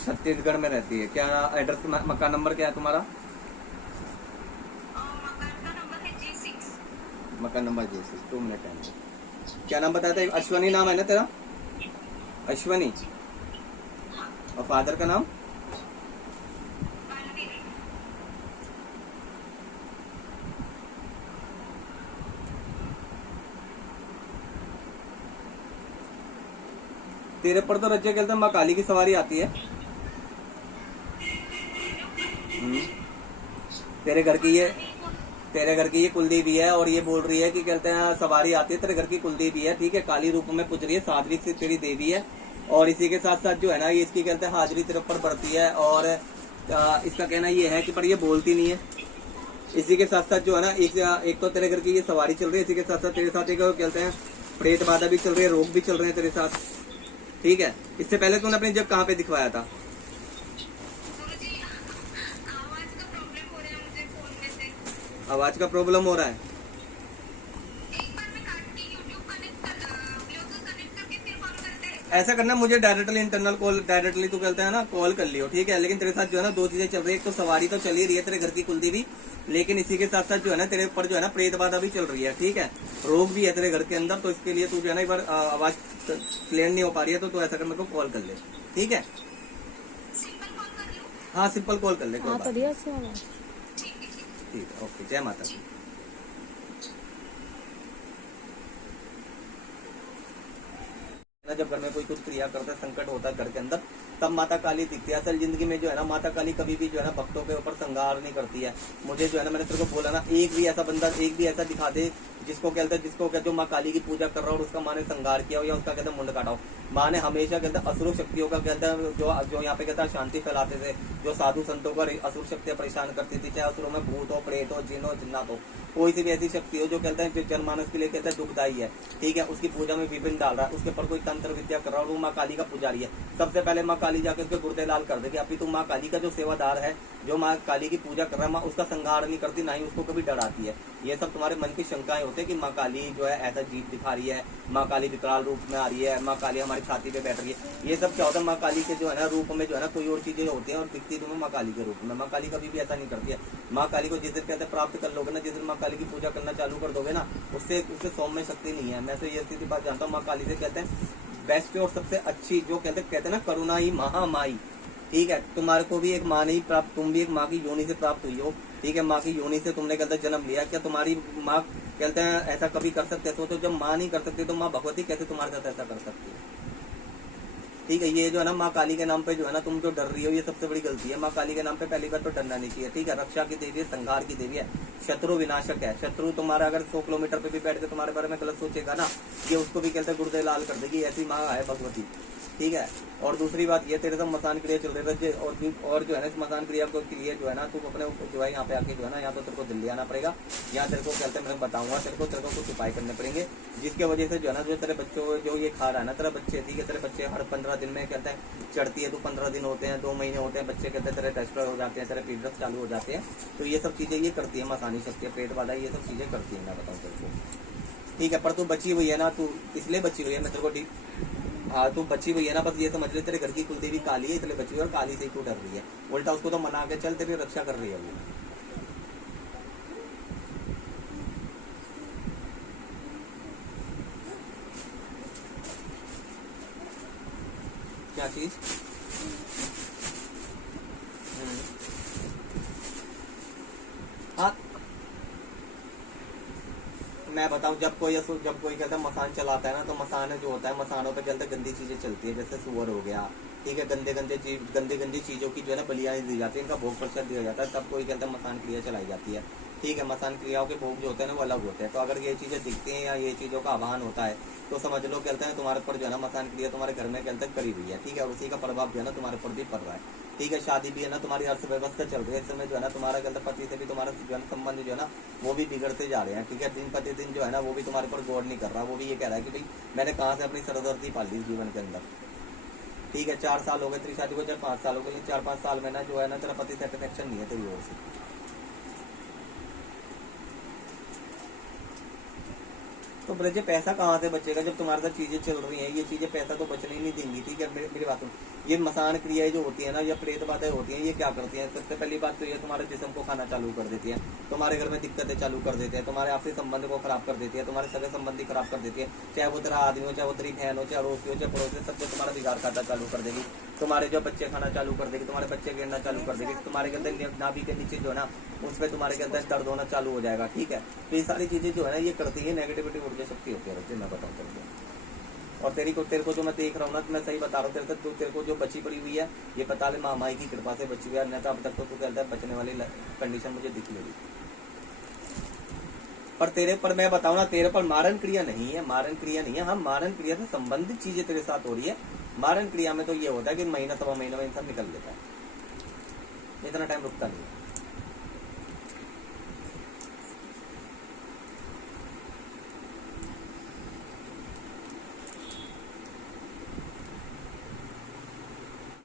छत्तीसगढ़ में रहती है। क्या एड्रेस, मकान नंबर क्या है तुम्हारा? मकान का नंबर है G6। मकान नंबर G6। 2 minute time. क्या नाम बताया था? अश्वनी नाम है ना तेरा? अश्वनी। हाँ। और फादर का नाम? बालवीर। तेरे पर तो रज्जे कहते हैं माँ काली की सवारी आती है। मेरे ऊपर हम्म। तेरे घर की ये पता नहीं कौन। तेरे घर की ये कुलदेवी है, और ये बोल रही है कि कहते हैं सवारी आती है। तेरे घर की कुलदेवी है, ठीक है, काली रूप में पूज रही है, सात्विक से तेरी देवी है। और इसी के साथ साथ जो है ना, ये इसकी कहते हैं हाजिरी तेरे ऊपर बढ़ती है। और इसका कहना ये है कि पर ये बोलती नहीं है। इसी के साथ साथ जो है ना, एक तो तेरे घर की ये सवारी चल रही है, इसी के साथ साथ तेरे साथ एक कहते हैं प्रेत बाधा भी चल रही है, रोग भी चल रहे हैं तेरे साथ, ठीक है। इससे पहले तूने अपनी जब कहाँ पे दिखवाया था? गुरुजी, आवाज का प्रॉब्लम हो रहा है मुझे फोन में से। आवाज का प्रॉब्लम हो रहा है? एक बार मैं काट के यूट्यूब कनेक्ट कर, ब्लूटूथ कनेक्ट करके फिर कॉल करते हैं। ऐसा करना, मुझे डायरेक्टली इंटरनल कॉल, डायरेक्टली तू कहता है ना कॉल कर लियो, ठीक है। लेकिन तेरे साथ जो है ना दो चीजें चल रही है। एक तो सवारी तो चल ही रही है तेरे घर की कुलदेवी, लेकिन इसी के साथ साथ जो है ना तेरे ऊपर जो है ना प्रेत बाधा भी चल रही है, ठीक है। रोग भी है तेरे घर के अंदर। तो इसके लिए तू जो है ना एक बार आवाज क्लियर नहीं हो पा रही है, तो तू ऐसा कर, मेरे को कॉल कर ले, ठीक है। सिंपल कॉल कर लूँ? हाँ, सिंपल कॉल कर ले, कोई हाँ बात तो नहीं। दिया उसने आवाज। ठीक है, ठीक है। ठीक है, ओके, जय माता दी। ना जब घर में कोई कुछ क्रिया करता है, संकट होता है घर के अंदर, तब माता काली दिखती है। असल जिंदगी में जो है ना, माता काली कभी भी जो है ना भक्तों के ऊपर संहार नहीं करती है। मुझे जो है ना, मैंने तेरे को बोला ना, एक भी ऐसा बंदा, एक भी ऐसा दिखा दे जिसको कहते हैं, जिसको कहते हो माँ काली की पूजा कर रहा हो और उसका माँ ने संहार किया हो या उसका कहते हैं मुंड काटा हो। माँ ने हमेशा कहते हैं असुर शक्तियों का कहते हैं, जो यहाँ पे कहता है शांति फैलाते थे, जो साधु संतों को असुर शक्तियां परेशान करती थी, चाहे असुरों में भूत हो, प्रेत हो, जिन हो, जिन्नात हो, कोई सी भी ऐसी शक्ति हो जो कहते हैं जो जनमानस के लिए कहते हैं दुखदायी है, ठीक है, उसकी पूजा में विभिन्न डाल रहा है, उसके ऊपर कोई तंत्र विद्या कर रहा है और वो माँ काली का पुजारी है, सबसे पहले माँ काली जाकर उसके गुर्दे लाल कर देगी। अभी तो माँ काली का जो सेवादार है, जो माँ काली की पूजा कर रहा है, माँ उसका संहार नहीं करती, ना ही उसको कभी डराती है। ये सब तुम्हारे मन की शंकाएं होते हैं कि माँ काली जो है ऐसा जीत दिखा रही है, माँ काली विकराल रूप में आ रही है, माँ काली हमारी छाती पे बैठ रही है। ये सब क्या होता है, माँ काली के जो है ना रूप में जो है ना कोई और चीजें होती है और दिखती तुम्हें माँ काली के रूप में। माँ काली कभी भी ऐसा नहीं करती है। माँ काली को जिस दिन कहते हैं प्राप्त कर लोगे ना, जिस दिन माँ काली की पूजा करना चालू कर दोगे ना, उससे उससे सौम्य शक्ति नहीं है। मैं तो ये सीधी बात जानता हूँ, माँ काली से कहते हैं बेस्ट और सबसे अच्छी, जो कहते हैं ना करुणा ही महामाई, ठीक है। तुम्हारे को भी एक माँ नहीं प्राप्त, तुम भी एक माँ की योनि से प्राप्त हुई हो, ठीक है। माँ की योनि से तुमने कहते हैं जन्म लिया। क्या तुम्हारी माँ कहते हैं ऐसा कभी कर सकते? सोचो, जब माँ नहीं कर सकती तो माँ भगवती कैसे तुम्हारे साथ ऐसा कर सकती है, ठीक है। ये जो है ना माँ काली के नाम पे जो है ना तुम जो डर रही हो, ये सबसे बड़ी गलती है। माँ काली के नाम पे पहली बार तो डरना नहीं चाहिए, ठीक है। रक्षा की देवी है, संहार की देवी है, शत्रु विनाशक है। शत्रु तुम्हारा अगर 100 किलोमीटर पे भी बैठ के तुम्हारे बारे में गलत सोचेगा ना, ये उसको भी कहते हैं गुर्दे लाल कर देगी। ऐसी माँ है भगवती, ठीक है। और दूसरी बात ये, तेरे तो मसान क्रिया चल रही है, और जो है ना इस मसान क्रिया को के लिए जो है ना तू अपने जो है यहाँ पे आके जो है ना, यहाँ तो तेरे को दिल्ली आना पड़ेगा। यहाँ तेरे को कहते हैं मैं बताऊंगा, तेरे को कुछ उपाय करने पड़ेंगे, जिसके वजह से जो है ना, जो तेरे बच्चों जो ये खा रहा है ना तेरा बच्चे, ठीक है, तेरे बच्चे हर 15 दिन में कहते हैं चढ़ती है, तो 15 दिन होते हैं, 2 महीने होते हैं, बच्चे कहते हैं तेरे टेस्ट हो जाते हैं, तेरे पीरियड्स चालू हो जाते हैं। तो ये सब चीजें ये करती है मसानी शक्ति, पेट वाला, ये सब चीजें करती है, मैं बताऊँ तेरे को, ठीक है। पर तू बची हुई है ना, तू इसलिए बची हुई है, मैं तेरे को ठीक, हाँ तू बची हुई है ना, बस ये समझ ले तेरे घर की कुलदेवी काली है, इसलिए बची हुई है, और काली से ही तू डर रही है। उल्टा उसको तो मना के चल, तेरी रक्षा कर रही है वो। क्या चीज? हाँ, मैं बताऊं, जब कोई कहता है मसान चलाता है ना, तो मसान जो होता है, मसानों पे चलते गंदी चीजें चलती है, जैसे सुअर हो गया, ठीक है, गंदे गंदी चीजों की जो है ना बलियां दी जाती है, इनका भोग प्रसाद दिया जाता है, तब कोई कहता है मसान क्रिया चलाई जाती है, ठीक है। मसान क्रियाओं के भोग जो होते हैं ना वो अलग होते हैं। तो अगर ये चीजें दिखती हैं या ये चीजों का आह्वान होता है, तो समझ लो कहते हैं तुम्हारे ऊपर जो है ना मसान क्रिया तुम्हारे घर में कहते हैं करी हुई है, ठीक है, और उसी का प्रभाव जो है ना तुम्हारे ऊपर भी पड़ रहा है, ठीक है। शादी भी है ना, तुम्हारी अर्थव्यवस्था चल रही है इस समय, जो है ना तुम्हारा कहते पति से भी तुम्हारा जो है संबंध जो है ना वो भी बिगड़ते जा रहे हैं, ठीक है। दिन प्रतिदिन जो है ना वो भी तुम्हारे ऊपर गौर नहीं कर रहा, वो भी ये कह रहा है कि भाई मैंने कहाँ से अपनी सरदर्दी पाली जीवन के अंदर, ठीक है। 4 साल हो गए तेरी शादी को, 4-5 साल हो गए, 4-5 साल में ना जो है ना तेरा पति सेटिस्फेक्शन नहीं है तेरी ओर से। तो ब्रजे पैसा कहाँ से बचेगा जब तुम्हारे साथ चीजें चल रही हैं? ये चीजें पैसा तो बचने ही नहीं देंगी, ठीक है? मेरी बात सुन। ये मसान क्रियाएं जो होती है ना, या प्रेत बातें होती हैं, ये क्या करती हैं? सबसे पहली बात तो ये तुम्हारे जिस्म को खाना चालू कर देती है, तुम्हारे घर में दिक्कतें चालू कर देते हैं, तुम्हारे आपसी संबंध को खराब कर देती है, तुम्हारे सगे संबंधी खराब कर देती है, चाहे वो तेरा आदमी हो, चाहे वो तेरी बहन हो, चाहे अड़ोसी हो, चाहे पड़ोसी, सबसे तुम्हारा बिगाड़ खाता चालू कर देगी, तुम्हारे जो बच्चे खाना चालू कर देगी, तुम्हारे बच्चे गिरना चालू कर देगी, तुम्हारे के अंदर नाभि के नीचे जो है ना, उस पर तुम्हारे के अंदर दर्द होना चालू हो जाएगा, ठीक है? तो ये सारी चीजें जो है ना, ये करती है नेगेटिविटी ऊर्जा शक्ति होती है, मैं बताऊँ तेरे और तेरे को जो मैं देख रहा हूँ ना, तो मैं सही बता रहा हूँ, तेरे को जो बची पड़ी हुई है, ये पता ले माई की कृपा से बची हुई है, नहीं तो अब तक तो तू कहता है बचने वाली कंडीशन मुझे दिख लेगी। पर तेरे पर मैं बताऊँ ना, तेरे पर मारण क्रिया नहीं है, मारण क्रिया नहीं है। हाँ, मारण क्रिया से संबंधित चीजें तेरे साथ हो रही है। मारण क्रिया में तो ये होता है कि महीना सवा महीना में इंसान निकल लेता है, इतना टाइम रुकता नहीं है।